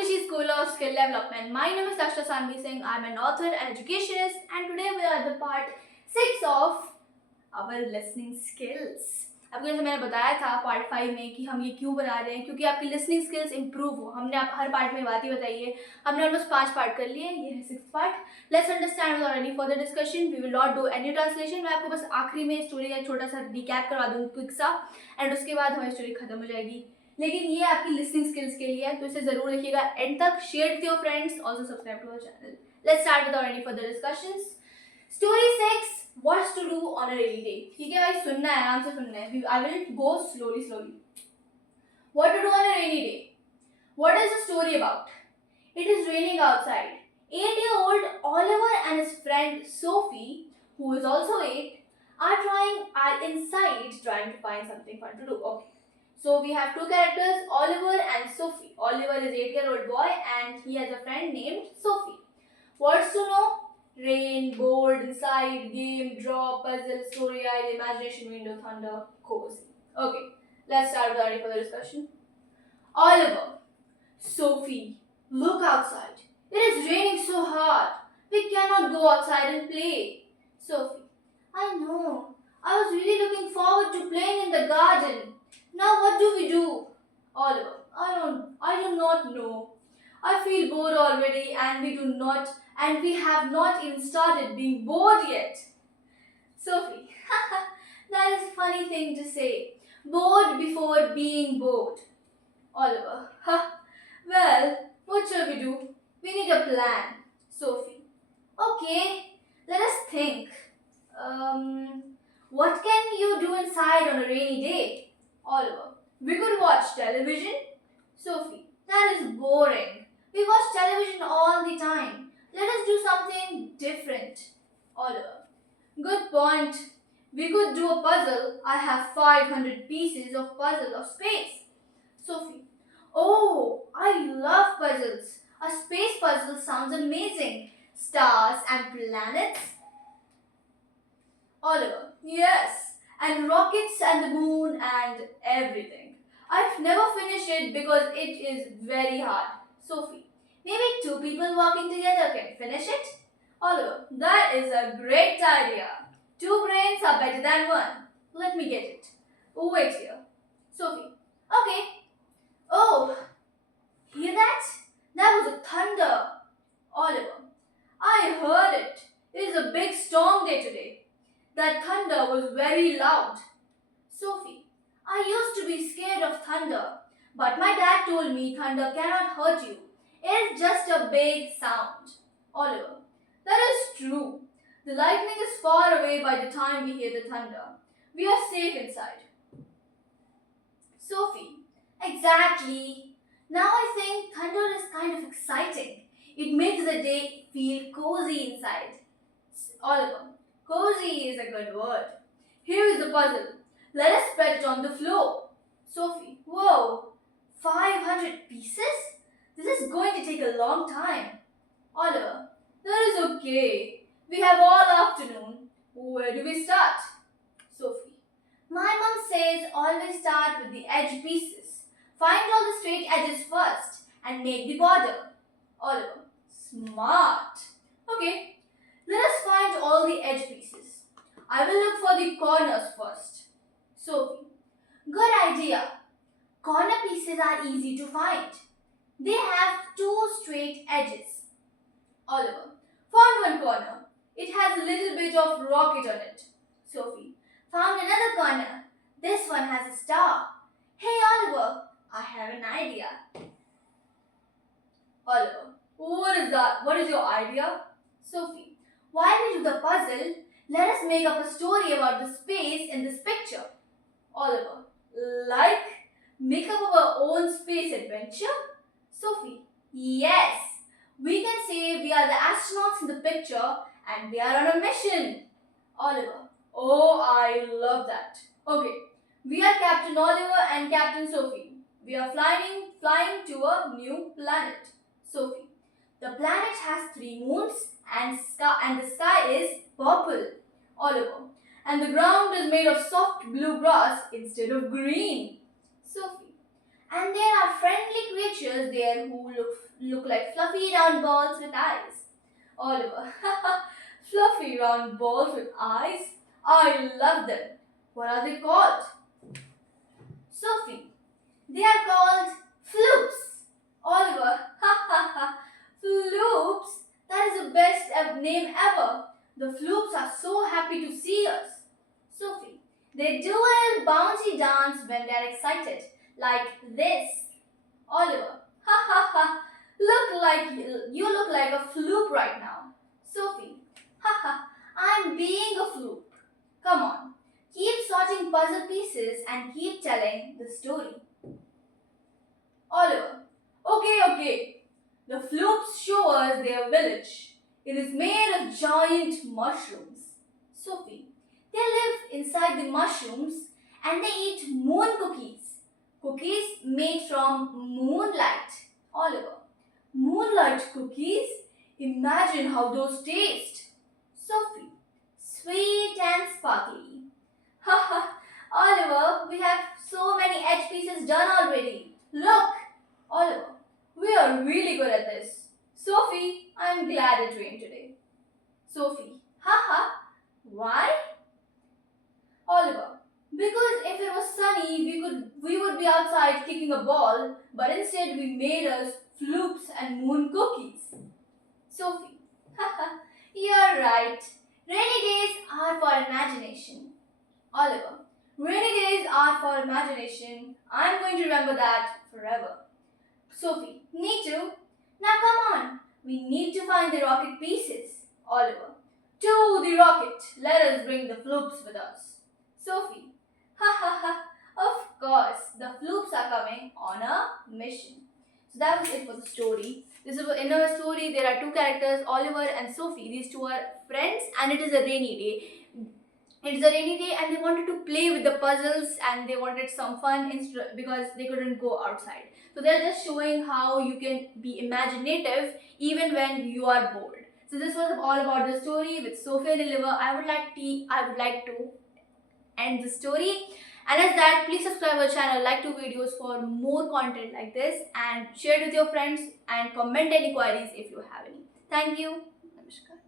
Krishi School of Skill Development. My name is Lakshya Sanvi Singh. I'm an author and educationist, and today we are at the part 6 of our listening skills. आपको जैसे मैंने बताया था part 5 में कि हम ये क्यों बना रहे हैं, क्योंकि आपकी लिसनिंग स्किल्स इंप्रूव हो. हमने आप हर पार्ट में बात ही बताई है. हमने ऑलमोस्ट 5 पार्ट कर लिए. ये है 6th part. Let's understand without any further discussion. We will not do any translation. मैं आपको बस आखिरी में स्टोरी का छोटा सा रिकैप करवा दूँगी क्विक सा, एंड उसके बाद हमारी स्टोरी खत्म हो जाएगी. लेकिन ये आपकी लिसनिंग स्किल्स के लिए है, तो इसे जरूर देखिएगा एंड तक. Share with your friends. Also subscribe to our channel. Let's start without any further discussions. Story 6, what's to do on a rainy day. ठीक है भाई, सुनना है, आराम से सुनना है. I will go slowly. What to do on a rainy day. What is the story about? It is raining outside. 8-year-old Oliver and his friend Sophie, who is also 8, are inside trying to find something fun to do. Okay. So we have two characters, Oliver and Sophie. Oliver is 8-year-old boy and he has a friend named Sophie. Words to know: rain, board, inside, game, draw, puzzle, story-eyed, imagination window, thunder, cozy. Okay, let's start with our further discussion. Oliver. Sophie, look outside. It is raining so hard. We cannot go outside and play. Sophie, I know. I was really looking forward to playing in the garden. Now what do we do? Oliver, I do not know. I feel bored already and we have not even started being bored yet. Sophie, that is a funny thing to say. Bored before being bored. Oliver, well, what shall we do? We need a plan. Sophie, okay, let us think. What can you do inside on a rainy day? Oliver, we could watch television. Sophie, that is boring. We watch television all the time. Let us do something different. Oliver, good point. We could do a puzzle. I have 500 pieces of puzzle of space. Sophie, oh, I love puzzles. A space puzzle sounds amazing. Stars and planets. Oliver, yes, and rockets and the moon and everything. I've never finished it because it is very hard. Sophie, maybe 2 people working together can finish it. Oliver, that is a great idea. 2 brains are better than 1. Let me get it. Wait here. Sophie, okay. Oh, hear that? That was a thunder. Oliver, I heard it. It is a big storm day today. That thunder was very loud. Sophie, I used to be scared of thunder, but my dad told me thunder cannot hurt you. It is just a big sound. Oliver, that is true. The lightning is far away by the time we hear the thunder. We are safe inside. Sophie, exactly. Now I think thunder is kind of exciting. It makes the day feel cozy inside. Oliver, cozy is a good word. Here is the puzzle. Let us spread it on the floor. Sophie, whoa, 500 pieces? This is going to take a long time. Oliver, that is okay. We have all afternoon. Where do we start? Sophie, my mom says always start with the edge pieces. Find all the straight edges first and make the border. Oliver, smart. Okay, let us find all the edge pieces. I will look for the corners first. Sophie, good idea. Corner pieces are easy to find. They have 2 straight edges. Oliver, found one corner. It has a little bit of rocket on it. Sophie, found another corner. This one has a star. Hey Oliver, I have an idea. Oliver, what is that? What is your idea? Sophie, while we do the puzzle, let us make up a story about the space in this picture. Oliver, like make up our own space adventure? Sophie, yes. We can say we are the astronauts in the picture and we are on a mission. Oliver, oh, I love that. Okay, we are Captain Oliver and Captain Sophie. We are flying to a new planet. Sophie, the planet has 3 moons and the sky is purple. Oliver, and the ground is made of soft blue grass instead of green. Sophie, and there are friendly creatures characters there who look like fluffy round balls with eyes. Oliver. Fluffy round balls with eyes? I love them. What are they called? Sophie. They are called floops. Oliver. Floops? That is the best name ever. The floops are so happy to see us. Sophie. They do a bouncy dance when they are excited, like this. Oliver. You look like a floop right now. Sophie. I'm being a floop. Come on. Keep sorting puzzle pieces and keep telling the story. Oliver. Okay. The floops show us their village. It is made of giant mushrooms. Sophie. They live inside the mushrooms and they eat moon cookies. Cookies made from moonlight. Oliver. Moonlight cookies? Imagine how those taste. Sophie. Sweet and sparkly. Oliver, we have so many edge pieces done already. Look. Oliver. We are really good at this. Sophie, I'm glad it rained today. Sophie. Why? Oliver. Because if it was sunny, we would be outside kicking a ball, but instead we made us floops and moon cookies. Sophie. You're right. Rainy days are for imagination. Oliver. Rainy days are for imagination. I'm going to remember that forever. Sophie. Me too. Now come on. We need to find the rocket pieces. Oliver. To the rocket. Let us bring the floops with us. Sophie. Of course. The floops are coming on a mission. So that was it for the story. In our story, there are two characters, Oliver and Sophie. These two are friends and it is a rainy day. It is a rainy day and they wanted to play with the puzzles and they wanted some fun because they couldn't go outside. So they're just showing how you can be imaginative even when you are bored. So this was all about the story with Sophie and Oliver. I would like to end the story. And as that, please subscribe our channel, like 2 videos for more content like this and share it with your friends and comment any queries if you have any. Thank you. Namaskar.